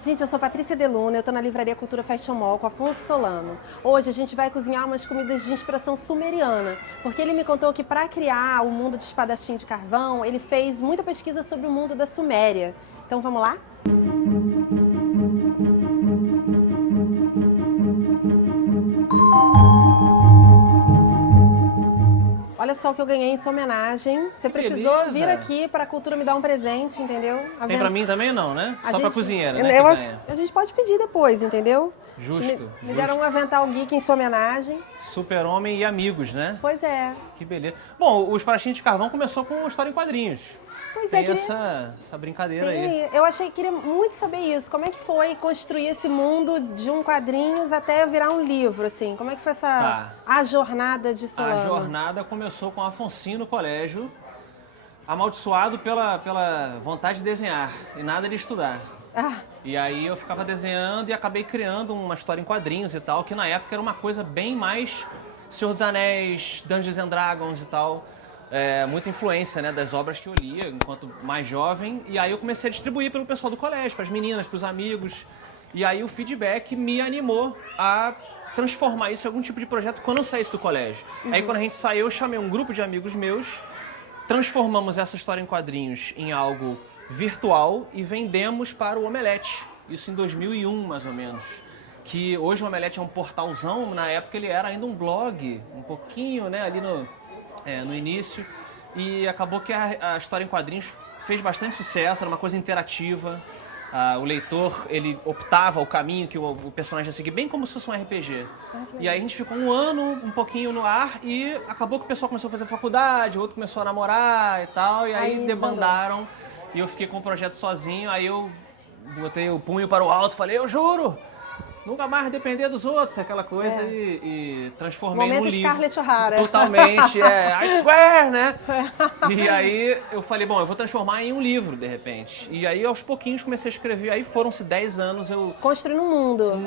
Gente, eu sou Patrícia Deluna, eu tô na Livraria Cultura Fashion Mall com Afonso Solano. Hoje a gente vai cozinhar umas comidas de inspiração sumeriana, porque ele me contou que para criar o mundo de espadachim de carvão, ele fez muita pesquisa sobre o mundo da Suméria. Então vamos lá? Olha só o que eu ganhei em sua homenagem. Você precisou beleza. vir aqui para a Cultura me dar um presente, entendeu? Tem pra mim também não, né? Só pra cozinheira, né? A gente pode pedir depois, entendeu? Justo, Me deram um avental geek em sua homenagem. Super-Homem e amigos, né? Pois é. Que beleza. Bom, os Espadachim de Carvão começou com história em quadrinhos. Pois é, Tem essa brincadeira aí. Eu queria muito saber isso. Como é que foi construir esse mundo de um quadrinhos até virar um livro, assim? Como é que foi a jornada de Solano? A jornada começou com o Afonsinho no colégio, amaldiçoado pela vontade de desenhar e nada de estudar. E aí eu ficava desenhando e acabei criando uma história em quadrinhos e tal, que na época era uma coisa bem mais Senhor dos Anéis, Dungeons and Dragons e tal. Muita influência, né, das obras que eu lia enquanto mais jovem. E aí eu comecei a distribuir pelo pessoal do colégio, para as meninas, para os amigos. E aí o feedback me animou a transformar isso em algum tipo de projeto quando eu saísse do colégio. Aí quando a gente saiu, eu chamei um grupo de amigos meus, transformamos essa história em quadrinhos em algo virtual e vendemos para o Omelete. Isso em 2001, mais ou menos. Que hoje o Omelete é um portalzão, na época ele era ainda um blog, um pouquinho, né, ali no início. E acabou que a história em quadrinhos fez bastante sucesso, era uma coisa interativa. O leitor, ele optava o caminho que o personagem ia seguir, bem como se fosse um RPG. E aí a gente ficou um ano, um pouquinho no ar, e acabou que o pessoal começou a fazer faculdade, o outro começou a namorar e tal, e aí debandaram. E eu fiquei com o projeto sozinho, aí eu botei o punho para o alto, falei, eu juro, nunca mais depender dos outros, aquela coisa, e transformei num livro. Momento Scarlett O'Hara. Totalmente, I swear, né? E aí eu falei, bom, eu vou transformar em um livro, de repente. E aí aos pouquinhos comecei a escrever, aí foram-se 10 anos eu... Construindo um mundo. Um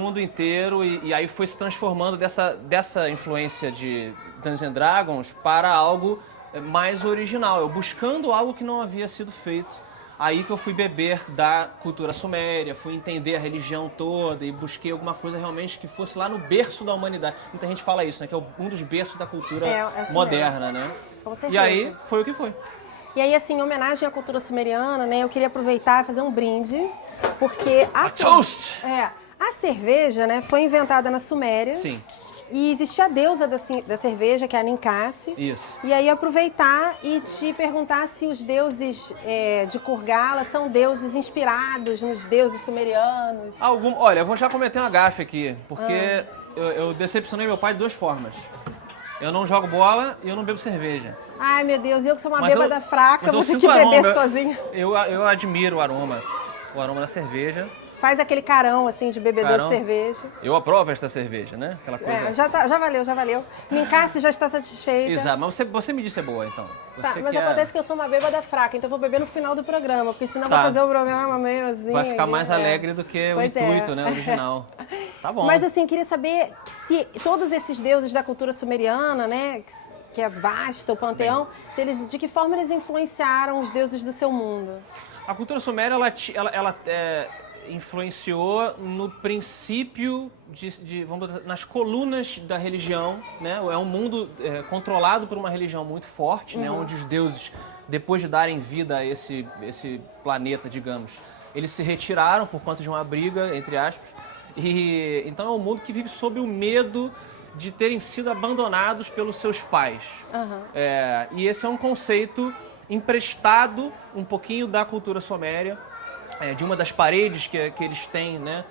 mundo inteiro, e aí foi se transformando dessa influência de Dungeons and Dragons para algo mais original, eu buscando algo que não havia sido feito. Aí que eu fui beber da cultura suméria, fui entender a religião toda e busquei alguma coisa realmente que fosse lá no berço da humanidade. Muita gente fala isso, né? Que é um dos berços da cultura moderna, né? Com certeza. E aí foi o que foi. E aí, assim, em homenagem à cultura sumeriana, né? Eu queria aproveitar e fazer um brinde, porque Toast! A cerveja, né, foi inventada na Suméria. Sim. E existia a deusa da cerveja, que é a Ninkasi. Isso. E aí aproveitar e te perguntar se os deuses de Kurgala são deuses inspirados nos deuses sumerianos. Olha, eu vou já cometer uma gafe aqui, porque eu decepcionei meu pai de duas formas. Eu não jogo bola e eu não bebo cerveja. Ai, meu Deus, eu que sou uma bêbada fraca, vou ter sinto que beber aroma. sozinha. Eu admiro o aroma da cerveja. Faz aquele carão, assim, de bebedor de cerveja. Eu aprovo esta cerveja, né? Aquela coisa... Já valeu. Ninkasi já está satisfeita. Exato, mas você me disse é boa, então. Acontece que eu sou uma bêbada fraca, então eu vou beber no final do programa, porque senão vou fazer o programa meio assim... Vai ficar mais alegre do que o intuito, né, original. Tá bom. Mas assim, queria saber se todos esses deuses da cultura sumeriana, né, que é vasto, o panteão, de que forma eles influenciaram os deuses do seu mundo? A cultura suméria, ela influenciou no princípio vamos dizer, nas colunas da religião, né? É um mundo controlado por uma religião muito forte, né? Onde os deuses, depois de darem vida a esse planeta, digamos, eles se retiraram por conta de uma briga, entre aspas, e então é um mundo que vive sob o medo de terem sido abandonados pelos seus pais. E esse é um conceito emprestado um pouquinho da cultura suméria, de uma das paredes que eles têm, né,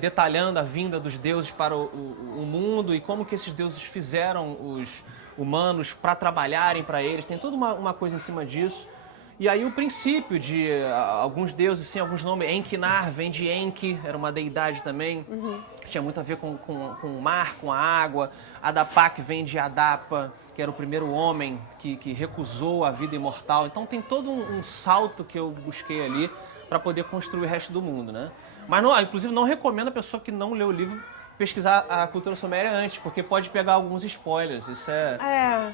detalhando a vinda dos deuses para o mundo e como que esses deuses fizeram os humanos para trabalharem para eles. Tem toda uma coisa em cima disso. E aí o princípio de alguns deuses, sim, alguns nomes, Enkinar vem de Enki, era uma deidade também, tinha muito a ver com o mar, com a água. Adapak vem de Adapa, que era o primeiro homem que recusou a vida imortal. Então tem todo um salto que eu busquei ali para poder construir o resto do mundo, né? Mas, inclusive, não recomendo a pessoa que não leu o livro pesquisar a cultura suméria antes, porque pode pegar alguns spoilers, isso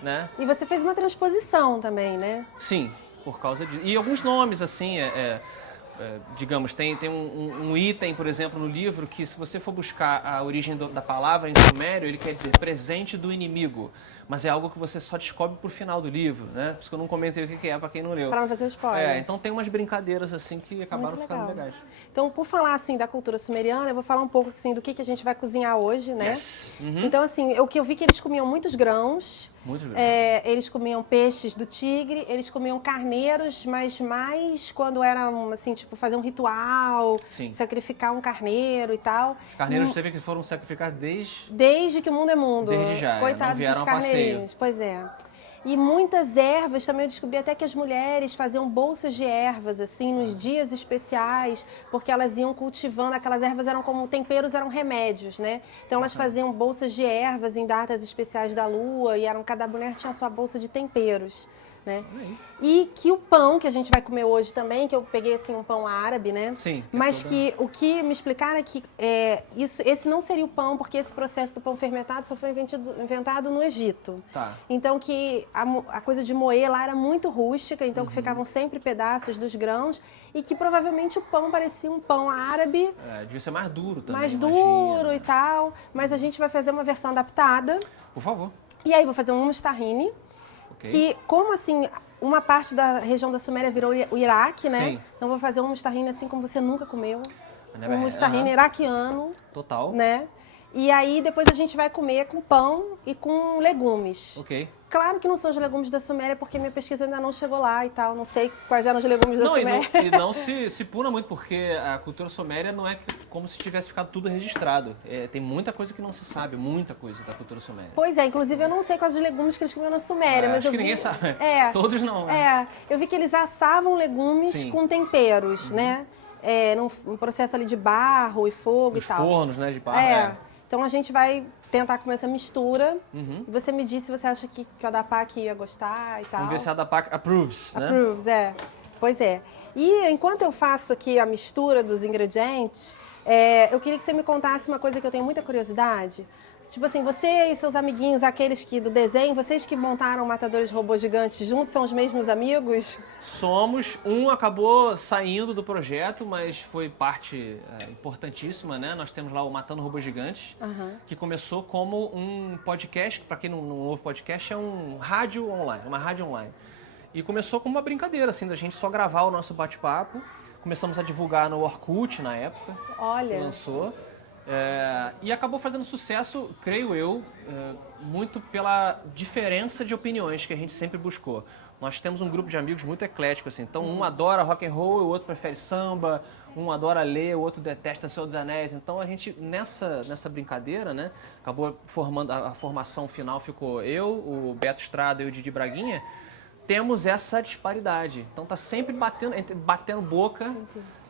né? E você fez uma transposição também, né? Sim, por causa disso. E alguns nomes, assim, digamos, tem um item, por exemplo, no livro que, se você for buscar a origem da palavra em sumério, ele quer dizer presente do inimigo. Mas é algo que você só descobre pro final do livro, né? Por isso que eu não comentei o que é para quem não leu. Para não fazer um spoiler. Então tem umas brincadeiras assim que acabaram ficando legais. Então, por falar assim da cultura sumeriana, eu vou falar um pouco assim do que a gente vai cozinhar hoje, né? Yes. Uhum. Então, assim, o que eu vi que eles comiam muitos grãos. Muitos grãos. Eles comiam peixes do tigre, eles comiam carneiros, mas mais quando era assim, tipo, fazer um ritual, Sim. sacrificar um carneiro e tal. Carneiros você vê que foram sacrificar Desde que o mundo é mundo. Desde já. Coitados dos carneirinhos. Pois é. E muitas ervas, também eu descobri até que as mulheres faziam bolsas de ervas, assim, nos dias especiais, porque elas iam cultivando, aquelas ervas eram como temperos, eram remédios, né? Então elas faziam bolsas de ervas em datas especiais da lua, e cada mulher tinha a sua bolsa de temperos, né? E que o pão que a gente vai comer hoje também, que eu peguei assim um pão árabe, né? Sim. Mas que o que me explicaram é que esse não seria o pão, porque esse processo do pão fermentado só foi inventado no Egito. Tá. Então que a coisa de moer lá era muito rústica, então que ficavam sempre pedaços dos grãos e que provavelmente o pão parecia um pão árabe. Devia ser mais duro também. Mais duro e tal, mas a gente vai fazer uma versão adaptada. Por favor. E aí vou fazer um hummus tahine. Okay. Que, como assim, uma parte da região da Suméria virou o Iraque, né? Sim. Então vou fazer um hummus tahine assim como você nunca comeu. Um hummus Uhum. tahine iraquiano. Total. Né? E aí depois a gente vai comer com pão e com legumes. Ok. Claro que não são os legumes da Suméria, porque minha pesquisa ainda não chegou lá e tal. Não sei quais eram os legumes da Suméria. E não se puna muito, porque a cultura suméria não é como se tivesse ficado tudo registrado. Tem muita coisa que não se sabe, muita coisa da cultura suméria. Pois é, inclusive eu não sei quais os legumes que eles comiam na Suméria. Mas acho eu que vi... ninguém sabe. É, Todos não. Né? Eu vi que eles assavam legumes Sim. com temperos, né? Num processo ali de barro e fogo Os e tal. fornos, né, de barro. Então a gente vai tentar comer essa mistura. Uhum. E você me disse se você acha que a Adapac ia gostar e tal. Vamos ver se a Adapac approves, né? Approves, Pois é. E enquanto eu faço aqui a mistura dos ingredientes, eu queria que você me contasse uma coisa que eu tenho muita curiosidade. Tipo assim, você e seus amiguinhos, aqueles que do desenho, vocês que montaram Matadores de Robôs Gigantes juntos, são os mesmos amigos? Somos. Um acabou saindo do projeto, mas foi parte importantíssima, né? Nós temos lá o Matando Robôs Gigantes, que começou como um podcast, para quem não ouve podcast, é um rádio online, uma rádio online. E começou como uma brincadeira, assim, da gente só gravar o nosso bate-papo. Começamos a divulgar no Orkut na época. Olha. Lançou. E acabou fazendo sucesso, creio eu, muito pela diferença de opiniões que a gente sempre buscou. Nós temos um grupo de amigos muito eclético, assim. Então, um adora rock and roll, o outro prefere samba, um adora ler, o outro detesta Senhor dos Anéis. Então, a gente, nessa brincadeira, né, acabou formando, a formação final ficou eu, o Beto Estrada e o Didi Braguinha. Temos essa disparidade. Então, tá sempre batendo boca.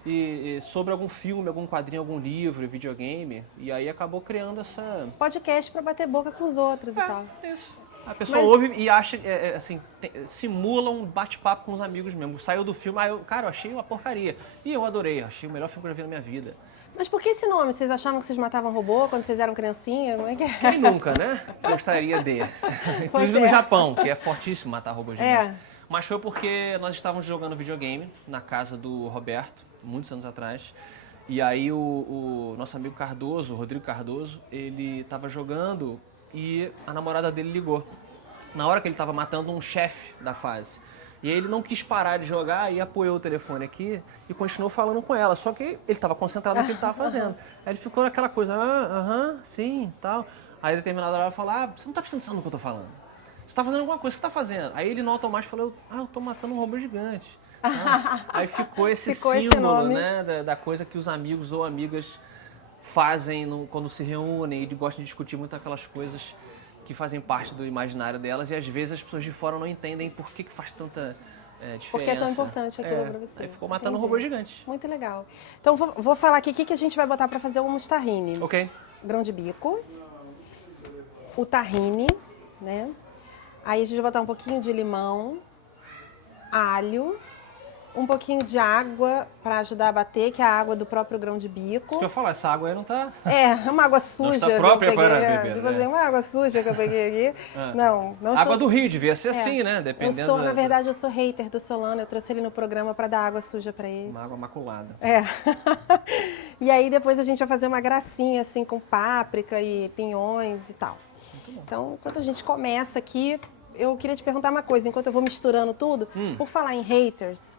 E sobre algum filme, algum quadrinho, algum livro, videogame. E aí acabou criando essa... Podcast para bater boca com os outros e tal. Isso. A pessoa ouve e acha, assim, simula um bate-papo com os amigos mesmo. Saiu do filme, eu achei uma porcaria. E eu adorei, achei o melhor filme que eu já vi na minha vida. Mas por que esse nome? Vocês achavam que vocês matavam robô quando vocês eram criancinha? Como é que é? Quem nunca, né? Gostaria de. Inclusive no Japão, que é fortíssimo matar robôs gigantes. Mas foi porque nós estávamos jogando videogame na casa do Roberto, muitos anos atrás. E aí o nosso amigo Cardoso, o Rodrigo Cardoso, ele estava jogando e a namorada dele ligou. Na hora que ele estava matando um chefe da fase. E aí ele não quis parar de jogar e apoiou o telefone aqui e continuou falando com ela. Só que ele estava concentrado no que ele estava fazendo. Aí ele ficou naquela coisa, sim, tal. Aí em determinada hora ela falou, você não está prestando atenção no que eu estou falando. Você está fazendo alguma coisa, o que você está fazendo? Aí ele no automático falou, eu estou matando um robô gigante. Aí ficou esse símbolo, né, da coisa que os amigos ou amigas fazem quando se reúnem e gostam de discutir muito aquelas coisas que fazem parte do imaginário delas e às vezes as pessoas de fora não entendem por que faz tanta diferença. Porque é tão importante aquilo pra você. Aí ficou matando um robô gigante. Muito legal. Então vou falar aqui o que a gente vai botar pra fazer o hummus tahine. Ok. Grão de bico, o tahine, né? Aí a gente vai botar um pouquinho de limão, alho, um pouquinho de água para ajudar a bater, que é a água do próprio grão de bico. Isso que eu ia falar, essa água aí não tá... É uma água suja está que eu própria peguei. para beber, Tipo né? assim, uma água suja que eu peguei aqui. Não Água sou... do Rio, devia ser assim, né? Dependendo Na verdade, eu sou hater do Solano. Eu trouxe ele no programa para dar água suja para ele. Uma água maculada. É. E aí depois a gente vai fazer uma gracinha assim com páprica e pinhões e tal. Então, enquanto a gente começa aqui, eu queria te perguntar uma coisa, enquanto eu vou misturando tudo, por falar em haters.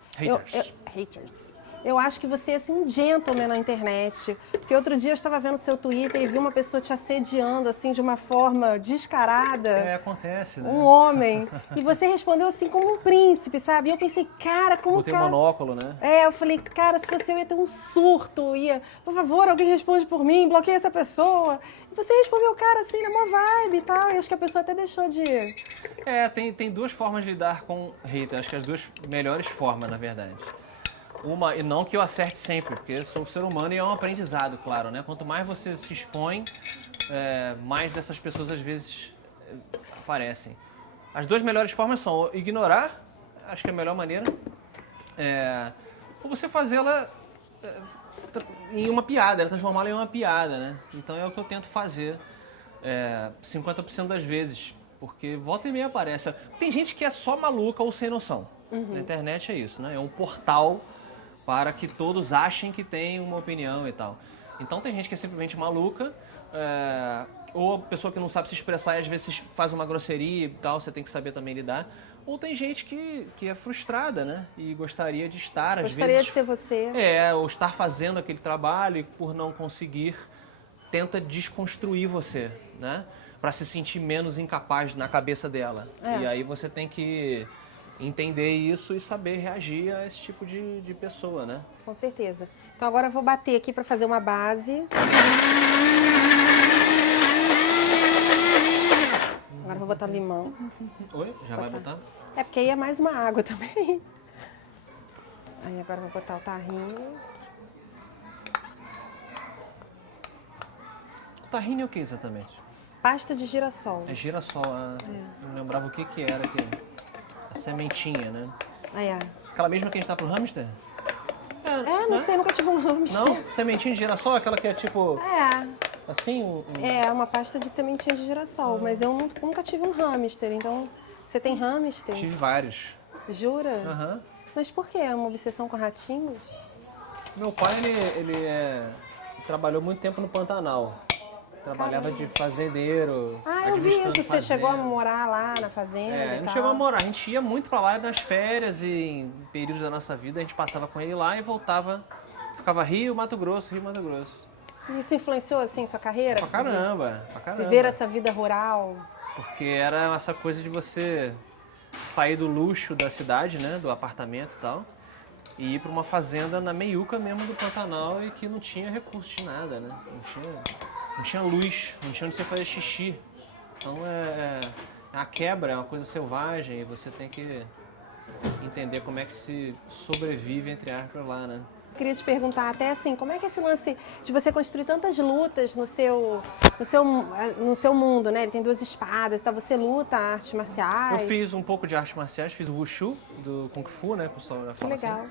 Haters. Eu acho que você é assim, um gentleman na internet. Porque outro dia eu estava vendo seu Twitter e vi uma pessoa te assediando assim de uma forma descarada. É, acontece, né? Um homem. E você respondeu assim como um príncipe, sabe? E eu pensei, cara, como Botei cara... monóculo, né? É, eu falei, cara, se fosse eu ia ter um surto, ia, por favor, alguém responde por mim, bloqueia essa pessoa. E você respondeu, cara, assim, na mó vibe e tal, e acho que a pessoa até deixou de... É, tem duas formas de lidar com hater, acho que as duas melhores formas, na verdade. Uma, e não que eu acerte sempre, porque eu sou um ser humano e é um aprendizado, claro, né? Quanto mais você se expõe, mais dessas pessoas às vezes aparecem. As duas melhores formas são ignorar, acho que é a melhor maneira, ou você fazê-la em uma piada, transformá-la em uma piada, né? Então é o que eu tento fazer 50% das vezes, porque volta e meia aparece. Tem gente que é só maluca ou sem noção. Na internet é isso, né? É um portal para que todos achem que tem uma opinião e tal. Então tem gente que é simplesmente maluca, ou a pessoa que não sabe se expressar e às vezes faz uma grosseria e tal, você tem que saber também lidar. Ou tem gente que é frustrada, né? E gostaria de estar, às vezes... Gostaria de ser você. Ou estar fazendo aquele trabalho e por não conseguir, tenta desconstruir você, né? Para se sentir menos incapaz na cabeça dela. E aí você tem que entender isso e saber reagir a esse tipo de pessoa, né? Com certeza. Então agora eu vou bater aqui para fazer uma base. Agora eu vou botar limão. Oi? Já vai botar? É porque aí é mais uma água também. Aí agora eu vou botar o tahine. Tahine é o que exatamente? Pasta de girassol. É girassol, não lembrava o que era aqui. A sementinha, né? Aí, Aquela mesma que a gente dá pro hamster? não sei, nunca tive um hamster. Não? Sementinha de girassol, aquela que é tipo... Assim? É uma pasta de sementinha de girassol, mas eu nunca tive um hamster, então... Você tem hamster? Tive vários. Jura? Aham. Mas por quê? É uma obsessão com ratinhos? Meu pai, ele trabalhou muito tempo no Pantanal. Trabalhava de fazendeiro, eu vi isso. Você fazenda. chegou a morar lá na fazenda e não tal. chegou a morar. A gente ia muito pra lá nas férias e em períodos da nossa vida a gente passava com ele lá e voltava. Ficava Rio, Mato Grosso, Rio, Mato Grosso. E isso influenciou, assim, sua carreira? Pra caramba. Viver essa vida rural? Porque era essa coisa de você sair do luxo da cidade, né, do apartamento e tal, e ir pra uma fazenda na meiuca mesmo do Pantanal e que não tinha recurso de nada, né? Não tinha luz, não tinha onde você fazer xixi. Então é uma quebra, é uma coisa selvagem e você tem que entender como é que se sobrevive, entre aspas, lá, né? Queria te perguntar até assim, como é que é esse lance de você construir tantas lutas no seu mundo, né? Ele tem 2 espadas, tá? Você luta artes marciais. Eu fiz um pouco de artes marciais, fiz o Wushu do Kung Fu, né? Que legal.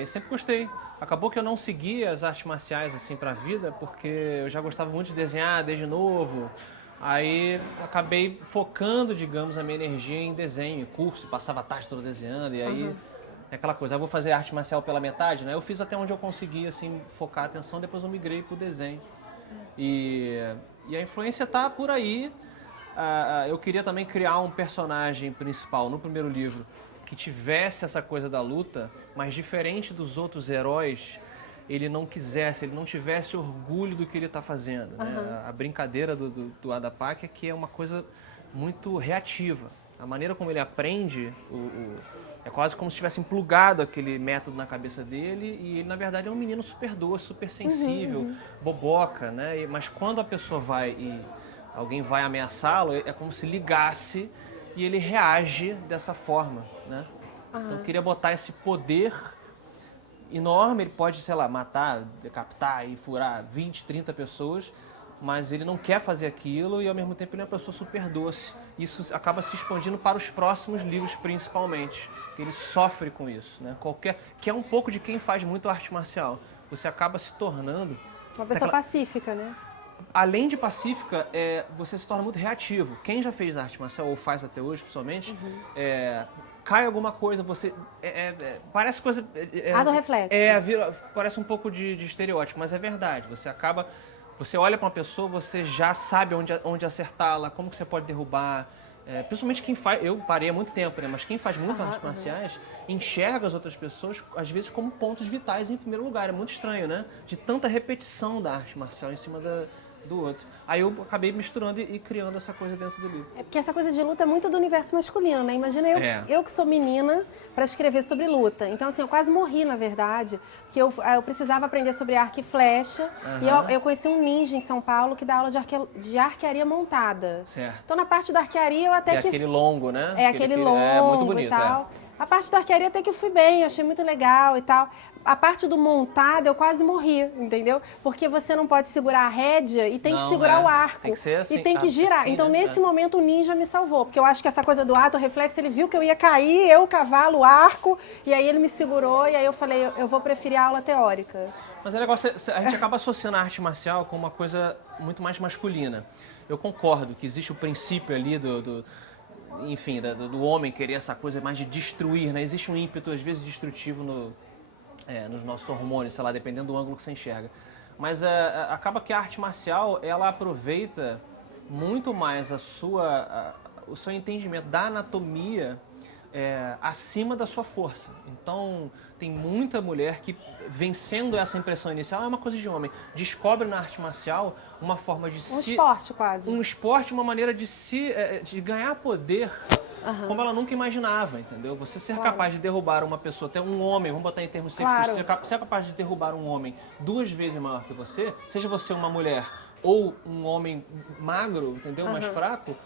E sempre gostei. Acabou que eu não segui as artes marciais assim pra vida, porque eu já gostava muito de desenhar desde novo. Aí acabei focando, digamos, a minha energia em desenho, em curso, passava a tarde toda desenhando, e aí é aquela coisa, eu vou fazer arte marcial pela metade, né? Eu fiz até onde eu consegui, assim, focar a atenção, depois eu migrei pro desenho. E a influência tá por aí. Eu queria também criar um personagem principal no primeiro livro que tivesse essa coisa da luta, mas diferente dos outros heróis, ele não tivesse orgulho do que ele está fazendo. Né? A brincadeira do Adapak é que é uma coisa muito reativa. A maneira como ele aprende, é quase como se tivesse plugado aquele método na cabeça dele, e ele, na verdade, é um menino super doce, super sensível, boboca, né? Mas quando a pessoa alguém vai ameaçá-lo, é como se ligasse e ele reage dessa forma, né? Então eu queria botar esse poder enorme, ele pode, sei lá, matar, decapitar e furar 20, 30 pessoas mas ele não quer fazer aquilo e ao mesmo tempo ele é uma pessoa super doce. Isso acaba se expandindo para os próximos livros principalmente. Ele sofre com isso, né? Que é um pouco de quem faz muito arte marcial. Você acaba se tornando... Uma pessoa pacífica, né? Além de pacífica, você se torna muito reativo. Quem já fez arte marcial, ou faz até hoje, pessoalmente, cai alguma coisa, você... parece coisa... do reflexo. Parece um pouco de estereótipo, mas é verdade. Você olha para uma pessoa, você já sabe onde acertá-la, como que você pode derrubar. Principalmente quem faz... Eu parei há muito tempo, né? Mas quem faz muito artes marciais enxerga as outras pessoas, às vezes, como pontos vitais em primeiro lugar. É muito estranho, né? De tanta repetição da arte marcial em cima do outro. Aí eu acabei misturando e criando essa coisa dentro do livro. É porque essa coisa de luta é muito do universo masculino, né? Imagina eu que sou menina para escrever sobre luta. Então, assim, eu quase morri, na verdade, porque eu precisava aprender sobre arco e flecha. E eu conheci um ninja em São Paulo que dá aula de arquearia montada. Certo. Então, na parte da arquearia, eu até que... aquele longo, né? Aquele longo é muito bonito, e tal. A parte da arquearia até que eu fui bem, achei muito legal e tal. A parte do montado eu quase morri, entendeu? Porque você não pode segurar a rédea e tem que segurar o arco. Tem que ser assim, e tem que girar. Assim, então, né? nesse momento, o ninja me salvou. Porque eu acho que essa coisa do ato reflexo, ele viu que eu ia cair, eu, o cavalo, o arco. E aí ele me segurou e aí eu falei, eu vou preferir a aula teórica. Mas é legal, a gente acaba associando a arte marcial com uma coisa muito mais masculina. Eu concordo que existe o princípio ali enfim, do homem querer essa coisa mais de destruir, né? Existe um ímpeto, às vezes, destrutivo nos nossos hormônios, sei lá, dependendo do ângulo que você enxerga. Mas acaba que a arte marcial, ela aproveita muito mais o seu entendimento da anatomia acima da sua força. Então, tem muita mulher que, vencendo essa impressão inicial, é uma coisa de homem, descobre na arte marcial uma forma de Um esporte, quase. Um esporte, uma maneira de ganhar poder como ela nunca imaginava, entendeu? Você ser capaz de derrubar uma pessoa, até um homem, vamos botar em termos sexistas, você é capaz de derrubar um homem 2 vezes maior que você, seja você uma mulher ou um homem magro, entendeu? Mais fraco,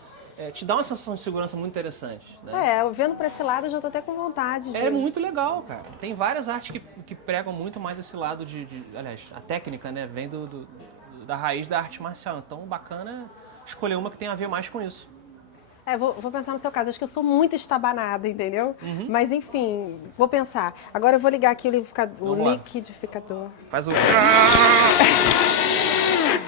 te dá uma sensação de segurança muito interessante. Né? Vendo pra esse lado, eu já tô até com vontade de... É muito legal, cara. Tem várias artes que pregam muito mais esse lado aliás, a técnica, né, vem da raiz da arte marcial. Então, bacana escolher uma que tem a ver mais com isso. Vou pensar no seu caso. Acho que eu sou muito estabanada, entendeu? Mas, enfim, vou pensar. Agora eu vou ligar aqui o liquidificador. Faz o...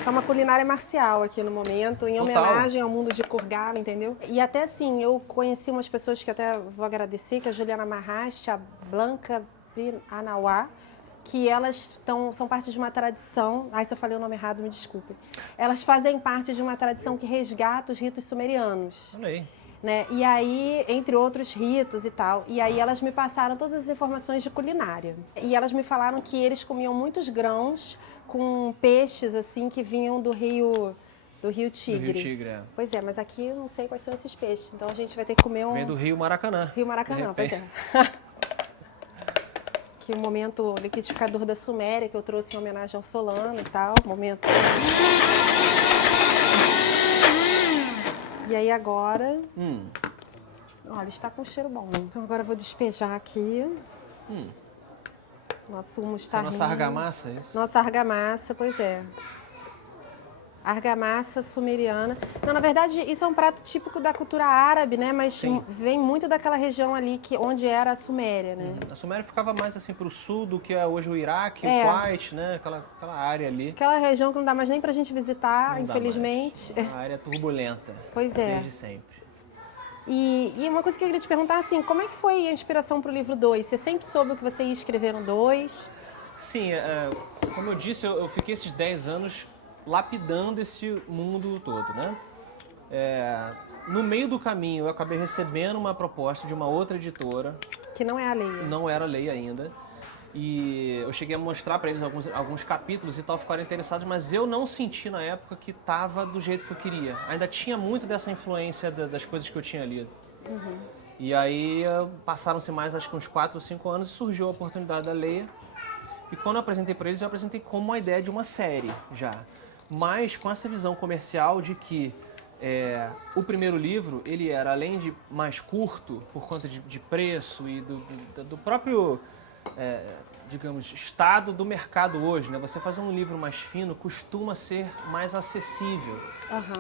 É uma culinária marcial aqui no momento, em homenagem ao mundo de Kurgala, entendeu? E até assim, eu conheci umas pessoas que até vou agradecer, que é a Juliana Marraste, a Blanca Anauá, que elas são parte de uma tradição... Ai, se eu falei o nome errado, me desculpe. Elas fazem parte de uma tradição que resgata os ritos sumerianos. Olha aí. Né? E aí, entre outros ritos e tal. E aí elas me passaram todas as informações de culinária. E elas me falaram que eles comiam muitos grãos com peixes, assim, que vinham do rio Tigre. Do Rio Tigre, Pois é, mas aqui eu não sei quais são esses peixes. Então a gente vai ter que comer Vem do Rio Maracanã. Rio Maracanã, pois é. Aqui o momento liquidificador da Suméria, que eu trouxe em homenagem ao Solano e tal. Momento... E aí agora... Olha, está com um cheiro bom. Então agora eu vou despejar aqui. Nosso humo está rindo. Nossa argamassa, é isso? Nossa argamassa, pois é. Argamassa sumeriana. Não, na verdade, isso é um prato típico da cultura árabe, né? Mas vem muito daquela região ali onde era a Suméria, né? A Suméria ficava mais assim para o sul do que é hoje o Iraque, o Kuwait, né? Aquela área ali. Aquela região que não dá mais nem pra gente visitar, infelizmente. Uma área turbulenta. Pois é. Desde sempre. E uma coisa que eu queria te perguntar, assim, como é que foi a inspiração para o livro 2? Você sempre soube o que você ia escrever no 2? Sim, como eu disse, eu fiquei esses 10 anos lapidando esse mundo todo, né? No meio do caminho, eu acabei recebendo uma proposta de uma outra editora. Que não é a Leia. Não era a Leia ainda. E eu cheguei a mostrar para eles alguns capítulos e tal, ficaram interessados, mas eu não senti na época que estava do jeito que eu queria. Ainda tinha muito dessa influência das coisas que eu tinha lido. E aí passaram-se mais, acho que uns 4 ou 5 anos, e surgiu a oportunidade da Leia. E quando eu apresentei para eles, eu apresentei como uma ideia de uma série já. Mas com essa visão comercial de que o primeiro livro, ele era, além de mais curto, por conta de preço e do próprio digamos, estado do mercado hoje, né? Você fazer um livro mais fino costuma ser mais acessível.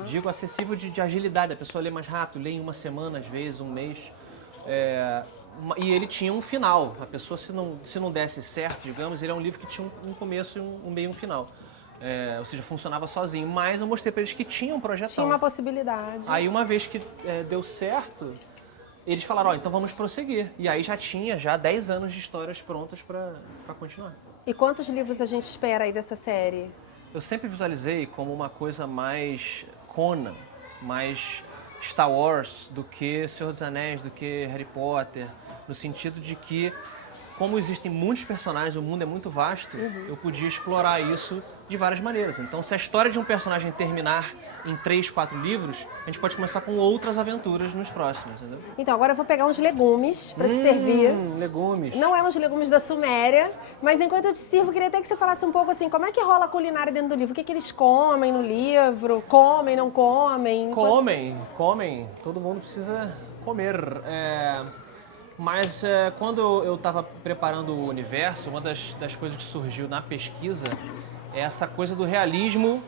Digo acessível de agilidade, a pessoa lê mais rápido, lê em uma semana, às vezes, um mês. E ele tinha um final. A pessoa, se não desse certo, digamos, ele é um livro que tinha um começo, um meio e um final. Ou seja, funcionava sozinho. Mas eu mostrei para eles que tinha um projeção. Tinha uma possibilidade. Aí, uma vez que deu certo, eles falaram, então vamos prosseguir. E aí já tinha 10 anos de histórias prontas para continuar. E quantos livros a gente espera aí dessa série? Eu sempre visualizei como uma coisa mais Conan, mais Star Wars do que Senhor dos Anéis, do que Harry Potter, no sentido de que, como existem muitos personagens, o mundo é muito vasto, eu podia explorar isso de várias maneiras. Então, se a história de um personagem terminar em 3, 4 livros, a gente pode começar com outras aventuras nos próximos, entendeu? Então, agora eu vou pegar uns legumes para te servir. Legumes. Não é uns legumes da Suméria, mas enquanto eu te sirvo, queria até que você falasse um pouco assim, como é que rola a culinária dentro do livro? O que eles comem no livro? Comem, não comem? Comem. Todo mundo precisa comer. Mas quando eu estava preparando o universo, uma das coisas que surgiu na pesquisa é essa coisa do realismo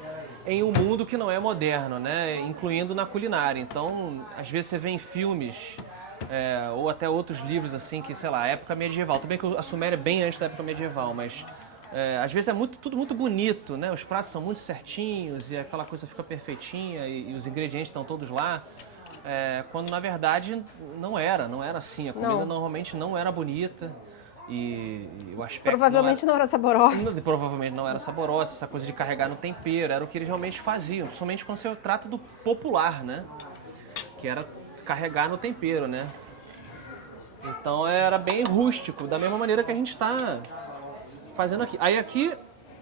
em um mundo que não é moderno, né? Incluindo na culinária. Então, às vezes você vê em filmes ou até outros livros assim, que, sei lá, época medieval. Tudo bem que a Suméria é bem antes da época medieval, mas às vezes tudo muito bonito, né? Os pratos são muito certinhos e aquela coisa fica perfeitinha e os ingredientes estão todos lá. Quando na verdade não era assim. A comida normalmente não era bonita e o aspecto provavelmente não era saborosa. Provavelmente não era saborosa, essa coisa de carregar no tempero, era o que eles realmente faziam, principalmente quando se trata do popular, né? Que era carregar no tempero, né? Então era bem rústico, da mesma maneira que a gente está fazendo aqui. Aí aqui,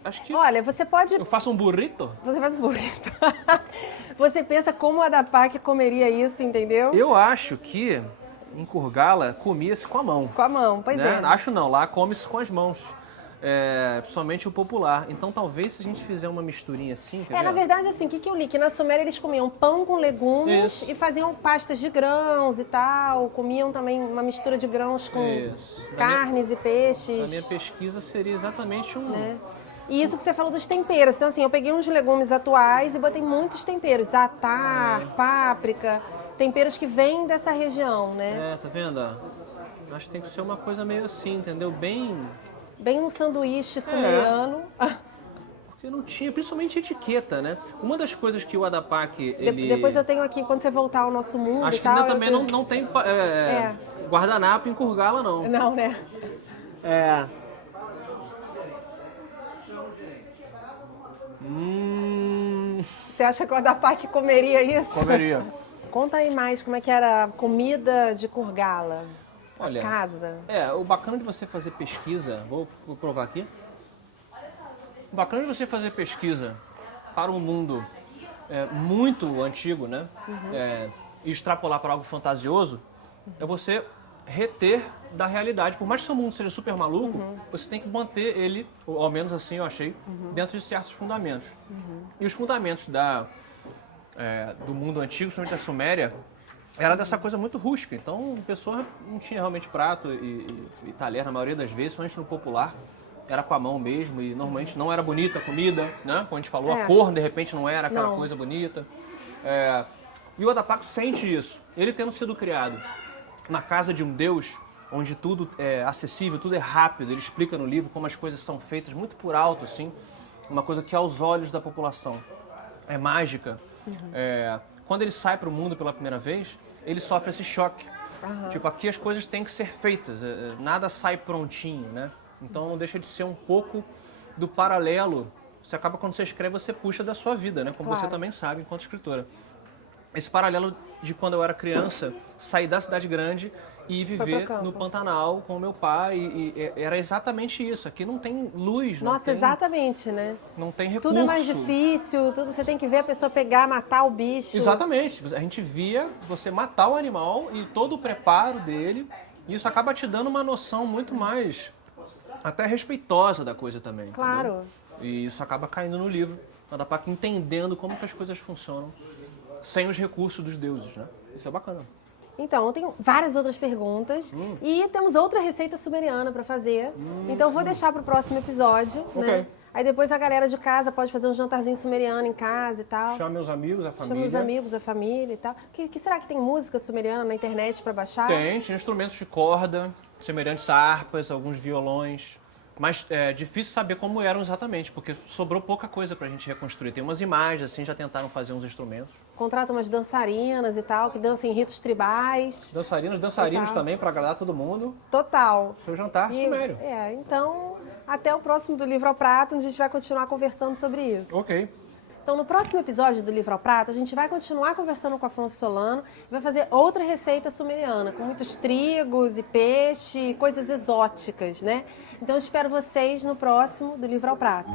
acho que... Olha, você pode... Eu faço um burrito? Você faz um burrito. Você pensa como a Adapak comeria isso, entendeu? Eu acho que em Kurgala comia-se com a mão. Com a mão, pois né? é. Acho não, lá come-se com as mãos. Principalmente o popular. Então talvez se a gente fizer uma misturinha assim... Na verdade, assim, o que eu li? Que na Suméria eles comiam pão com legumes e faziam pastas de grãos e tal. Comiam também uma mistura de grãos com carnes e peixes. A minha pesquisa seria exatamente um... Né? E isso que você falou dos temperos. Então, assim, eu peguei uns legumes atuais e botei muitos temperos. Atar, páprica, temperos que vêm dessa região, né? Tá vendo? Acho que tem que ser uma coisa meio assim, entendeu? Bem um sanduíche sumeriano. Porque não tinha, principalmente etiqueta, né? Uma das coisas que o Adapak, Depois eu tenho aqui, quando você voltar ao nosso mundo acho e que tal... ainda também não tem guardanapo em Kurgala, não. Não, né? Você acha que o Adapak comeria isso? Comeria. Conta aí mais como é que era a comida de Kurgala. Olha, casa. O bacana de você fazer pesquisa, vou provar aqui. O bacana de você fazer pesquisa para um mundo muito antigo, né? E extrapolar para algo fantasioso, é você reter da realidade. Por mais que seu mundo seja super maluco, você tem que manter ele, ou ao menos assim eu achei, dentro de certos fundamentos. E os fundamentos do mundo antigo, principalmente da Suméria, era dessa coisa muito rústica. Então, a pessoa não tinha realmente prato e talher, na maioria das vezes, principalmente no popular. Era com a mão mesmo e normalmente não era bonita a comida, né? Como a gente falou, a cor de repente não era aquela coisa bonita. E o Adapak sente isso. Ele tendo sido criado na casa de um deus, onde tudo é acessível, tudo é rápido. Ele explica no livro como as coisas são feitas muito por alto, assim. Uma coisa que aos olhos da população é mágica. Quando ele sai para o mundo pela primeira vez, ele sofre esse choque. Tipo, aqui as coisas têm que ser feitas, nada sai prontinho, né? Então não deixa de ser um pouco do paralelo. Você acaba, quando você escreve, você puxa da sua vida, né? Como você também sabe enquanto escritora. Esse paralelo de quando eu era criança, sair da cidade grande e viver no Pantanal com o meu pai. E era exatamente isso. Aqui não tem luz. Nossa, exatamente, né? Não tem recurso. Tudo é mais difícil, você tem que ver a pessoa pegar, matar o bicho. Exatamente. A gente via você matar o animal e todo o preparo dele. E isso acaba te dando uma noção muito mais até respeitosa da coisa também. Claro. Entendeu? E isso acaba caindo no livro. O Adapak entendendo como que as coisas funcionam sem os recursos dos deuses, né? Isso é bacana. Então, eu tenho várias outras perguntas e temos outra receita sumeriana para fazer. Então, eu vou deixar para o próximo episódio, né? Aí depois a galera de casa pode fazer um jantarzinho sumeriano em casa e tal. Chama meus amigos, a família. Chama os amigos, a família e tal. Que será que tem música sumeriana na internet para baixar? Tem instrumentos de corda, semelhantes a harpas, alguns violões. Mas é difícil saber como eram exatamente, porque sobrou pouca coisa pra gente reconstruir. Tem umas imagens, assim, já tentaram fazer uns instrumentos. Contrata umas dançarinas e tal, que dançam em ritos tribais. Dançarinos também, pra agradar todo mundo. Total. Seu jantar sumério. Então, até o próximo do Livro ao Prato, onde a gente vai continuar conversando sobre isso. Ok. Então, no próximo episódio do Livro ao Prato, a gente vai continuar conversando com Afonso Solano e vai fazer outra receita sumeriana, com muitos trigos e peixe, coisas exóticas, né? Então, eu espero vocês no próximo do Livro ao Prato.